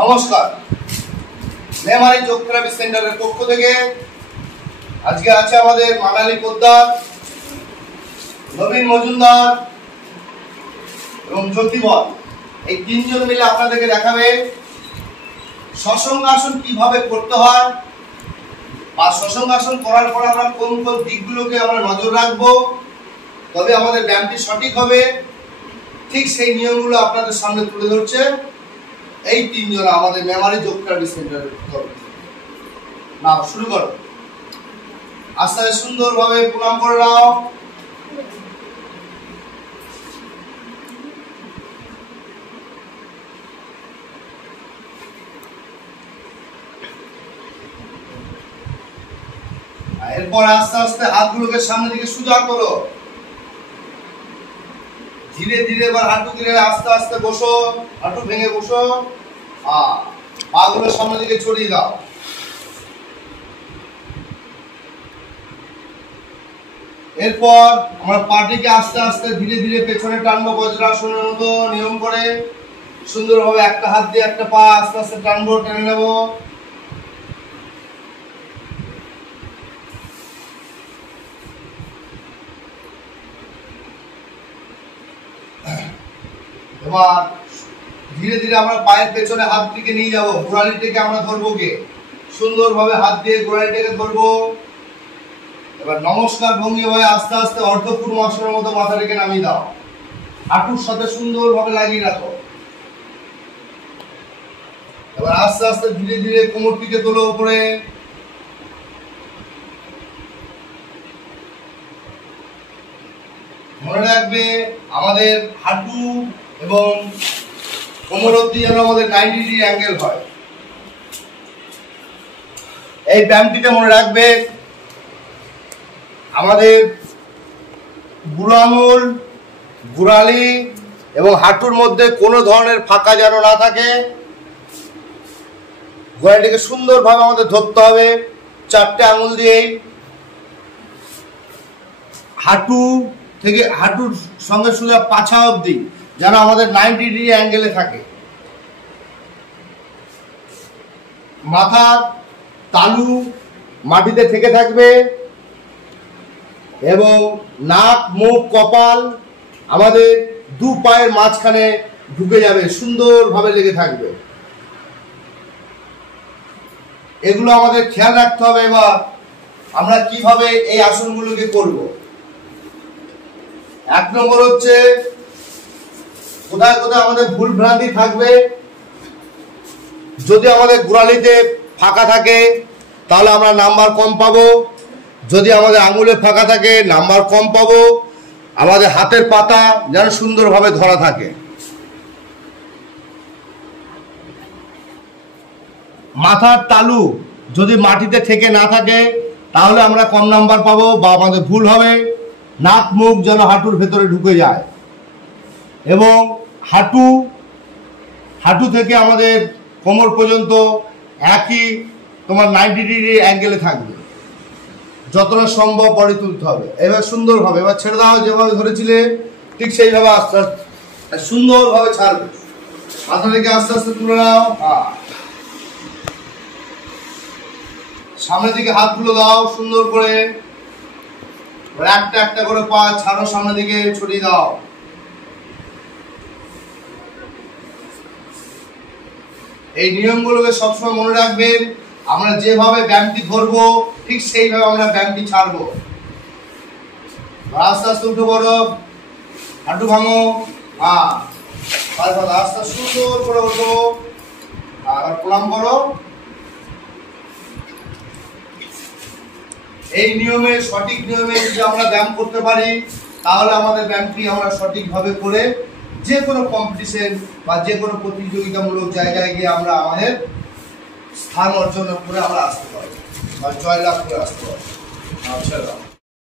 নমস্কার, মেমারি যোগ থেরাপি সেন্টারের পক্ষ থেকে আজকে আছে আমাদের মানালি পোদ্দার, নবীন মজুমদার এবং জ্যোতিবল। এই তিনজন মিলে আপনাদেরকে দেখাবে শশঙ্কাসন কিভাবে করতে হয় বা শশঙ্কাসন করার পর আমরা কোন কোন দিকগুলোকে আমরা নজর রাখবো, তবে আমাদের ব্যায়ামটি সঠিক হবে। ঠিক সেই নিয়মগুলো আপনাদের সামনে তুলে ধরছে এই তিনজন আমাদের মেমারি যোগ থেরাপি সেন্টারের তরফ থেকে। নাও শুরু করো, আস্তে আস্তে সুন্দরভাবে প্রণাম করে নাও। এরপর আস্তে আস্তে হাতগুলোকে সামনের দিকে সোজা করো। ধীরে ধীরে এবার হাঁটু গিরে আস্তে আস্তে বসো, হাঁটু ভেঙে বসো, পাগুলো সামনের দিকে ছড়িয়ে দাও। এরপর আমরা পাটিকে আস্তে আস্তে ধীরে ধীরে পেছনে টানবো, বজ্রাসনের মতো নিয়ম করে সুন্দরভাবে একটা হাত দিয়ে একটা পা আস্তে আস্তে টানবো, টেনে নেবো। এবার ধীরে ধীরে আমরা পায়ের পেছনে হাতটিকে নিয়ে যাব, গোড়ালিটাকে আমরা ধরবো, কে সুন্দরভাবে হাত দিয়ে গোড়ালিটাকে ধরবো। এবার নমস্কার ভঙ্গি হয়ে আস্তে আস্তে অর্ধপূর্ণাসনের মতো মাথাটাকে নামিয়ে দাও, হাঁটুর সাথে সুন্দরভাবে লাগিয়ে রাখো। এবার আস্তে আস্তে ধীরে ধীরে কোমরটিকে তোলো উপরে। মনে রাখবে আমাদের হাঁটু এবং কোমর অবধি যেন আমাদের 90 ডিগ্রি অ্যাঙ্গেল হয়। এই ব্যায়ামটিতে মনে রাখবে আমাদের বুড়ো আঙুল, গোড়ালি এবং হাঁটুর মধ্যে কোনো ধরনের ফাঁকা যেন না থাকে। গোড়ালিটাকে সুন্দরভাবে আমাদের ধরতে হবে চারটে আঙুল দিয়েই। হাঁটু থেকে হাঁটুর সঙ্গে সোজা পাছা অবধি যেন আমাদের 90 ডিগ্রি অ্যাঙ্গেলে থাকে। মাথার তালু মাটিতে থেকে থাকবে এবং নাক, মুখ, কপাল আমাদের দু পায়ের মাঝখানে ঢুকে যাবে, সুন্দরভাবে লেগে থাকবে। এগুলো আমাদের খেয়াল রাখতে হবে। এবার আমরা কিভাবে এই আসনগুলোকে করব। 1 নম্বর হচ্ছে কোথায় কোথায় আমাদের ভুল ভ্রান্তি থাকবে। যদি আমাদের গোড়ালিতে ফাঁকা থাকে তাহলে আমরা নাম্বার কম পাবো, যদি আমাদের আঙুলে ফাঁকা থাকে নাম্বার কম পাবো। আমাদের হাতের পাতা যেন সুন্দরভাবে ধরা থাকে। মাথার তালু যদি মাটিতে থেকে না থাকে তাহলে আমরা কম নাম্বার পাবো বা আমাদের ভুল হবে। নাক, মুখ যেন হাঁটুর ভেতরে ঢুকে যায় এবং হাঁটু থেকে আমাদের কোমর পর্যন্ত একই তোমার 90 ডিগ্রি অ্যাঙ্গেলে থাকবে। যতটা সম্ভব বডি তুলতে হবে। এবার সুন্দরভাবে এবার ছেড়ে দাও, যেভাবে ধরেছিলে ঠিক সেইভাবে আস্তে আস্তে সুন্দরভাবে ছাড়বে। মাথা থেকে আস্তে আস্তে তুলে নাও। সামনের দিকে হাতগুলো দাও সুন্দর করে। একটা একটা করে পা ছাড়ো, সামনের দিকে ছড়িয়ে দাও। এই নিয়মগুলোকে সবসময় মনে রাখবেন। আমরা যেভাবে ব্যায়ামটি ধরবো ঠিক সেইভাবে আমরা ব্যায়ামটি ছাড়বো। আস্তে আস্তে উঠে পড়ো, হাঁটু ভাঙো, আস্তে আস্তে সুন্দর করে ওঠো, আর প্রণাম করো। এই নিয়মে, সঠিক নিয়মে যদি আমরা ব্যায়াম করতে পারি তাহলে আমাদের ব্যায়ামটি আমরা সঠিকভাবে করে যে কোনো কম্পিটিশন বা যে কোনো প্রতিযোগিতামূলক জায়গায় গিয়ে আমরা আমাদের স্থান অর্জন করে আমরা আসতে পারবো বা জয়লাভ করে আসতে পারবো।